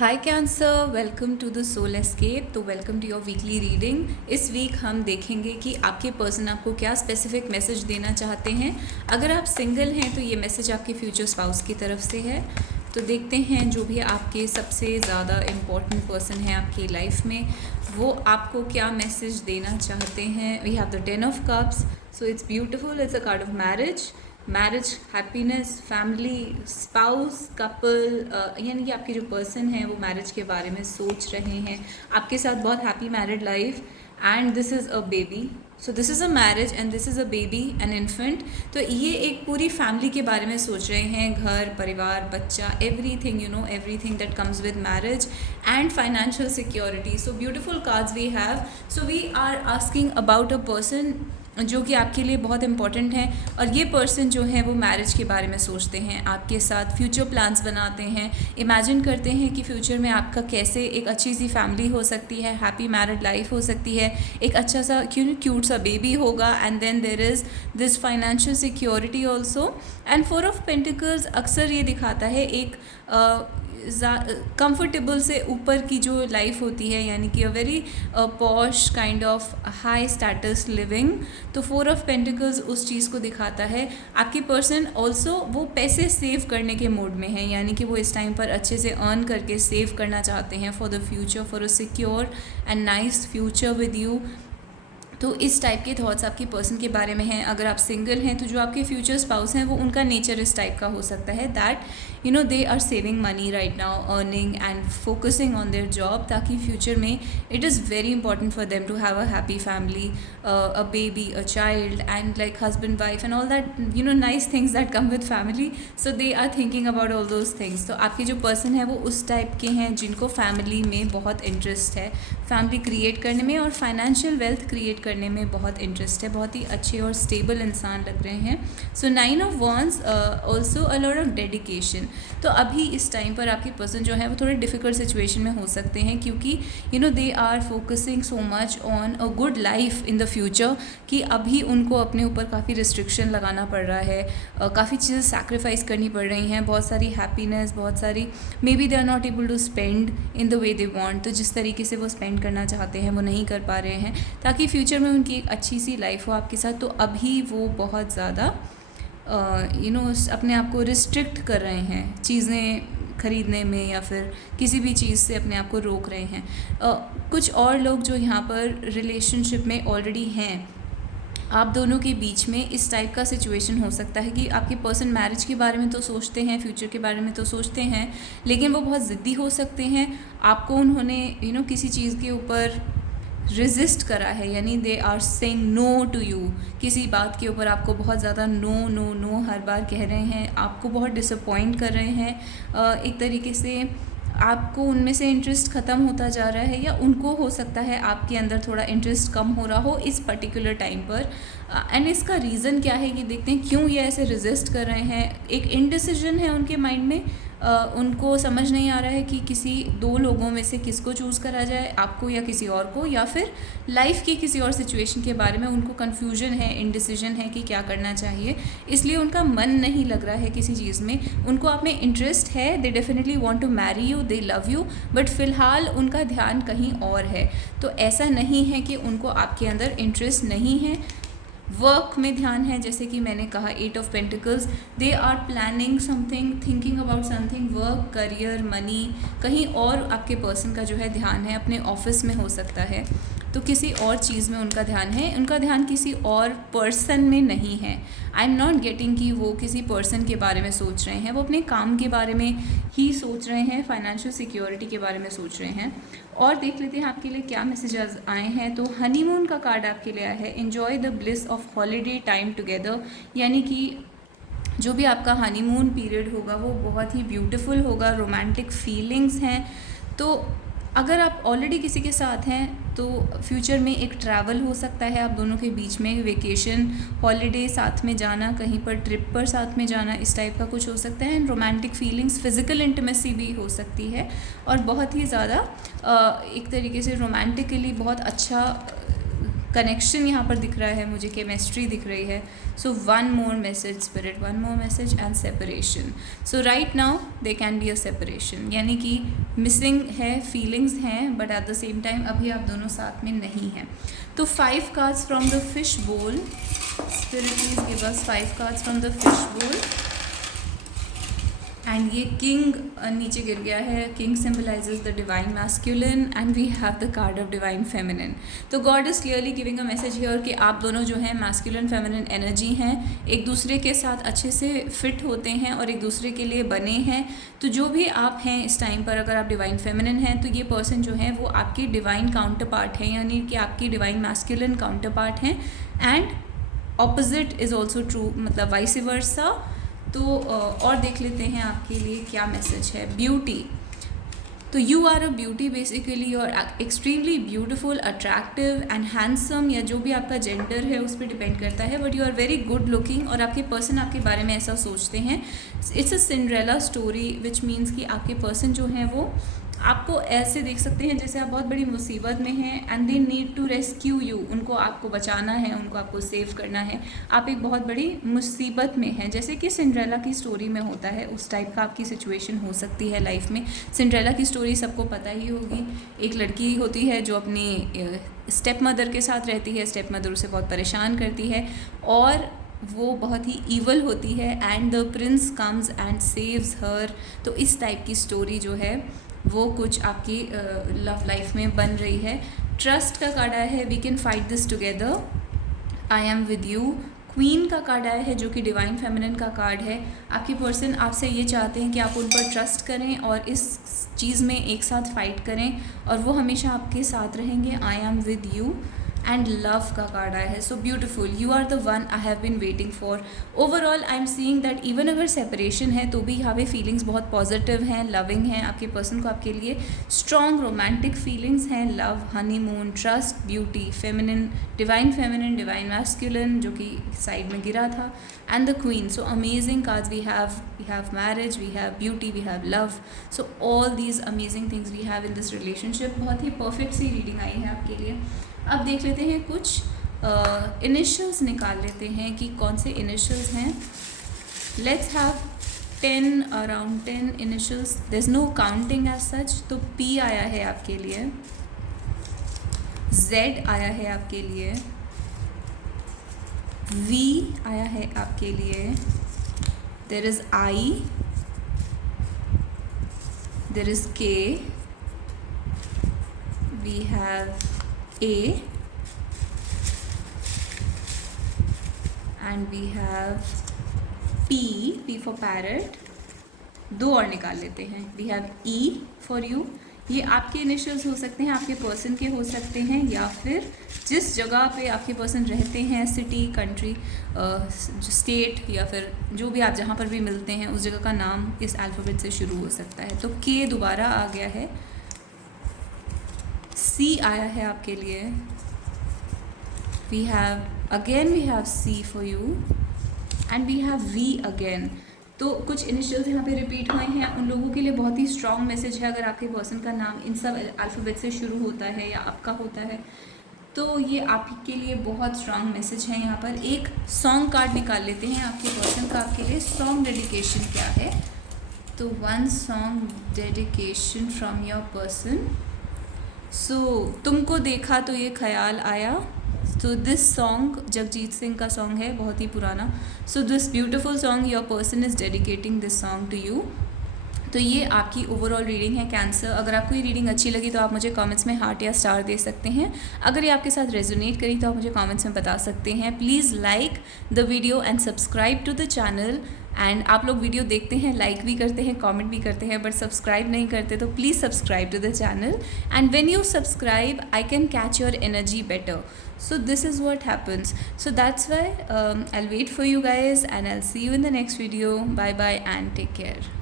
Hi cancer, welcome to the soul escape. तो welcome to your weekly reading. इस week हम देखेंगे कि आपके पर्सन आपको क्या स्पेसिफिक मैसेज देना चाहते हैं। अगर आप सिंगल हैं तो ये मैसेज आपके फ्यूचर स्पाउस की तरफ से है। तो देखते हैं जो भी आपके सबसे ज़्यादा इम्पोर्टेंट पर्सन है आपकी लाइफ में, वो आपको क्या मैसेज देना चाहते हैं। We have the 10 of cups, so it's beautiful. It's a card of marriage, happiness, family, spouse, couple, यानी कि आपके जो पर्सन हैं वो मैरिज के बारे में सोच रहे हैं, आपके साथ बहुत happy married life. And this is a baby, so this is a marriage and this is a baby, an infant. तो ये एक पूरी फैमिली के बारे में सोच रहे हैं, घर परिवार, बच्चा, everything, everything that comes with marriage and financial security. So beautiful cards we have. So we are asking about a person जो कि आपके लिए बहुत इंपॉर्टेंट है, और ये पर्सन जो है वो मैरिज के बारे में सोचते हैं, आपके साथ फ्यूचर प्लान्स बनाते हैं, इमेजिन करते हैं कि फ्यूचर में आपका कैसे एक अच्छी सी फैमिली हो सकती है, हैप्पी मैरिड लाइफ हो सकती है, एक अच्छा सा क्यूट सा बेबी होगा, and then there is this financial security also. And 4 of pentacles अक्सर ये दिखाता है एक कंफर्टेबल से ऊपर की जो लाइफ होती है, यानी कि a very posh kind of high status living. तो 4 ऑफ पेंटिकल्स उस चीज़ को दिखाता है। आपकी पर्सन ऑल्सो वो पैसे सेव करने के मूड में है, यानी कि वो इस टाइम पर अच्छे से अर्न करके सेव करना चाहते हैं for the future, for a secure and nice future with you. तो इस टाइप के थॉट्स आपके पर्सन के बारे में हैं। अगर आप सिंगल हैं तो जो आपके फ्यूचर स्पाउस हैं वो उनका नेचर इस टाइप का हो सकता है that they are saving money right now, earning and focusing on their job, ताकि फ्यूचर में it is very important for them to have a happy family, a baby, a child, and like husband wife and all that nice things that come with family. So they are thinking about all those things. तो आपके जो person है वो उस type के हैं जिनको family में बहुत इंटरेस्ट है, फैमिली क्रिएट करने में और फाइनेंशियल वेल्थ क्रिएट करने में बहुत इंटरेस्ट है, बहुत ही अच्छे और स्टेबल इंसान लग रहे हैं। सो 9 of wands, also a lot of dedication. तो अभी इस टाइम पर आपके पर्सन जो है वो थोड़े डिफ़िकल्ट सिचुएशन में हो सकते हैं, क्योंकि they are focusing so much on a good life in the future, कि अभी उनको अपने ऊपर काफ़ी रिस्ट्रिक्शन लगाना पड़ रहा है, काफ़ी चीज़ें सैक्रिफाइस करनी पड़ रही हैं, बहुत सारी हैप्पीनेस, बहुत सारी may be they are not able to spend in the way they want. तो जिस तरीके से वो स्पेंड करना चाहते हैं वो नहीं कर पा रहे हैं, ताकि फ्यूचर में उनकी एक अच्छी सी लाइफ हो आपके साथ। तो अभी वो बहुत ज़्यादा अपने आप को रिस्ट्रिक्ट कर रहे हैं, चीज़ें ख़रीदने में या फिर किसी भी चीज़ से अपने आप को रोक रहे हैं। कुछ और लोग जो यहाँ पर रिलेशनशिप में ऑलरेडी हैं, आप दोनों के बीच में इस टाइप का सिचुएशन हो सकता है कि आपके पर्सन मैरिज के बारे में तो सोचते हैं, फ्यूचर के बारे में तो सोचते हैं, लेकिन वो बहुत ज़िद्दी हो सकते हैं। आपको उन्होंने किसी चीज़ के ऊपर रेजिस्ट करा है, यानी they are saying no to you, किसी बात के ऊपर आपको बहुत ज़्यादा नो नो नो हर बार कह रहे हैं, आपको बहुत डिसअपॉइंट कर रहे हैं। एक तरीके से आपको उनमें से इंटरेस्ट ख़त्म होता जा रहा है, या उनको हो सकता है आपके अंदर थोड़ा इंटरेस्ट कम हो रहा हो इस पर्टिकुलर टाइम पर। एंड इसका रीज़न क्या है कि देखते हैं क्यों ये ऐसे रेजिस्ट कर रहे हैं। एक इनडिसीजन है उनके माइंड में, उनको समझ नहीं आ रहा है कि किसी दो लोगों में से किसको चूज़ करा जाए, आपको या किसी और को, या फिर लाइफ की किसी और सिचुएशन के बारे में उनको कन्फ्यूजन है, इनडिसीजन है कि क्या करना चाहिए। इसलिए उनका मन नहीं लग रहा है किसी चीज़ में। उनको आप में इंटरेस्ट है, they definitely want to marry you, they love you, but फ़िलहाल उनका ध्यान कहीं और है। तो ऐसा नहीं है कि उनको आपके अंदर इंटरेस्ट नहीं है, वर्क में ध्यान है। जैसे कि मैंने कहा 8 of pentacles, they are planning something, thinking about something, work, career, money, कहीं और आपके पर्सन का जो है ध्यान है, अपने ऑफिस में हो सकता है, तो किसी और चीज़ में उनका ध्यान है, उनका ध्यान किसी और पर्सन में नहीं है। आई एम नॉट गेटिंग कि वो किसी पर्सन के बारे में सोच रहे हैं, वो अपने काम के बारे में ही सोच रहे हैं, फाइनेंशियल सिक्योरिटी के बारे में सोच रहे हैं। और देख लेते हैं आपके लिए क्या मैसेजेस आए हैं। तो हनीमून का कार्ड आपके लिए आया है, enjoy the bliss of holiday time together, यानी कि जो भी आपका हनीमून पीरियड होगा वो बहुत ही ब्यूटीफुल होगा, रोमांटिक फीलिंग्स हैं। तो अगर आप ऑलरेडी किसी के साथ हैं तो फ्यूचर में एक ट्रैवल हो सकता है आप दोनों के बीच में, वेकेशन, हॉलीडे, साथ में जाना, कहीं पर ट्रिप पर साथ में जाना, इस टाइप का कुछ हो सकता है। And romantic feelings, physical intimacy भी हो सकती है, और बहुत ही ज़्यादा एक तरीके से रोमांटिकली बहुत अच्छा कनेक्शन यहाँ पर दिख रहा है मुझे, केमिस्ट्री दिख रही है. So one more message spirit, one more message and separation. So right now they can be a separation, यानी कि मिसिंग है, फीलिंग्स हैं, but at the same time अभी आप दोनों साथ में नहीं हैं. तो 5 कार्ड्स फ्रॉम द फिश बोल. Spirit please give us 5 cards from the fish बोल. एंड ये किंग नीचे गिर गया है. King symbolises the divine masculine and we have the card of divine feminine. तो God is clearly giving a message here कि आप दोनों जो हैं मैस्कुलिन फेमिनिन एनर्जी हैं, एक दूसरे के साथ अच्छे से फिट होते हैं और एक दूसरे के लिए बने हैं. तो जो भी आप हैं इस टाइम पर, अगर आप डिवाइन फेमिनिन हैं तो ये पर्सन जो है वो आपकी डिवाइन काउंटर पार्ट है, यानी कि आपकी डिवाइन मैस्कुलिन काउंटर पार्ट हैं. And opposite is also true, मतलब वाइस वर्सा. तो और देख लेते हैं आपके लिए क्या मैसेज है. ब्यूटी. तो you are a beauty, basically you are extremely beautiful, attractive and handsome, या जो भी आपका जेंडर है उस पर डिपेंड करता है, but you are very good looking. और आपके पर्सन आपके बारे में ऐसा सोचते हैं. It's a Cinderella story, which means कि आपके पर्सन जो हैं वो आपको ऐसे देख सकते हैं जैसे आप बहुत बड़ी मुसीबत में हैं and they need to rescue you. उनको आपको बचाना है, उनको आपको सेव करना है. आप एक बहुत बड़ी मुसीबत में हैं, जैसे कि सिंड्रेला की स्टोरी में होता है, उस टाइप का आपकी सिचुएशन हो सकती है लाइफ में. सिंड्रेला की स्टोरी सबको पता ही होगी. एक लड़की होती है जो अपनी स्टेप मदर के साथ रहती है. स्टेप मदर उसे बहुत परेशान करती है और वो बहुत ही ईवल होती है and the prince comes and saves her. तो इस टाइप की स्टोरी जो है वो कुछ आपकी लव लाइफ में बन रही है. ट्रस्ट का कार्ड आया है, we can fight this together, I am with you. Queen का कार्ड आया है जो कि डिवाइन फेमिनिन का कार्ड है. आपकी पर्सन आपसे ये चाहते हैं कि आप उन पर ट्रस्ट करें और इस चीज़ में एक साथ फाइट करें और वो हमेशा आपके साथ रहेंगे. I am with you. And love का कार्ड आया है. So beautiful, you are the one I have been waiting for. Overall I am seeing that even अगर सेपरेशन है तो भी यहाँ पे फीलिंग्स बहुत पॉजिटिव हैं, लविंग हैं. आपके पर्सन को आपके लिए स्ट्रॉन्ग रोमांटिक फीलिंग्स हैं. Love, honeymoon, trust, beauty, feminine, divine masculine जो कि साइड में गिरा था, and the queen. So amazing cards we have marriage, we have beauty, we have love. So all these amazing things we have in this relationship. बहुत ही perfect C reading I है आपके लिए. अब देख लेते हैं कुछ इनिशियल्स निकाल लेते हैं कि कौन से इनिशियल्स हैं. Let's have 10, around 10 initials. There is no counting as such. तो P आया है आपके लिए, Z आया है आपके लिए, V आया है आपके लिए, there is I, there is K, we have A, and we have P for parrot. 2 और निकाल लेते हैं. we have E for you. ये आपके इनिशियल्स हो सकते हैं, आपके पर्सन के हो सकते हैं, या फिर जिस जगह पे आपके पर्सन रहते हैं, सिटी, कंट्री, स्टेट, या फिर जो भी आप जहाँ पर भी मिलते हैं उस जगह का नाम इस अल्फ़ाबेट से शुरू हो सकता है. तो K दोबारा आ गया है. C आया है आपके लिए. We have C for you and we have V again. तो कुछ इनिशियल्स यहाँ पे रिपीट हुए हैं. उन लोगों के लिए बहुत ही स्ट्रॉन्ग मैसेज है. अगर आपके पर्सन का नाम इन सब अल्फ़ाबेट से शुरू होता है या आपका होता है तो ये आपके लिए बहुत स्ट्रॉन्ग मैसेज है. यहाँ पर एक सॉन्ग कार्ड निकाल लेते हैं आपके पर्सन का. आपके लिए सॉन्ग डेडिकेशन क्या है? तो one song dedication from your person. So तुमको देखा तो ये ख्याल आया. So this song Jagjit Singh का सॉन्ग है, बहुत ही पुराना. So this beautiful song your person is dedicating this song to you. तो ये आपकी ओवरऑल रीडिंग है कैंसर. अगर आपको ये रीडिंग अच्छी लगी तो आप मुझे कमेंट्स में हार्ट या स्टार दे सकते हैं. अगर ये आपके साथ रेजोनेट करी तो आप मुझे कमेंट्स में बता सकते हैं. Please like the video and subscribe to the channel. And आप लोग वीडियो देखते हैं, लाइक भी करते हैं, कमेंट भी करते हैं, बट सब्सक्राइब नहीं करते. तो please subscribe to the channel. And when you subscribe I can catch your energy better. So this is what happens. So that's why I'll wait for you guys and I'll see you in the next video. Bye bye and take care.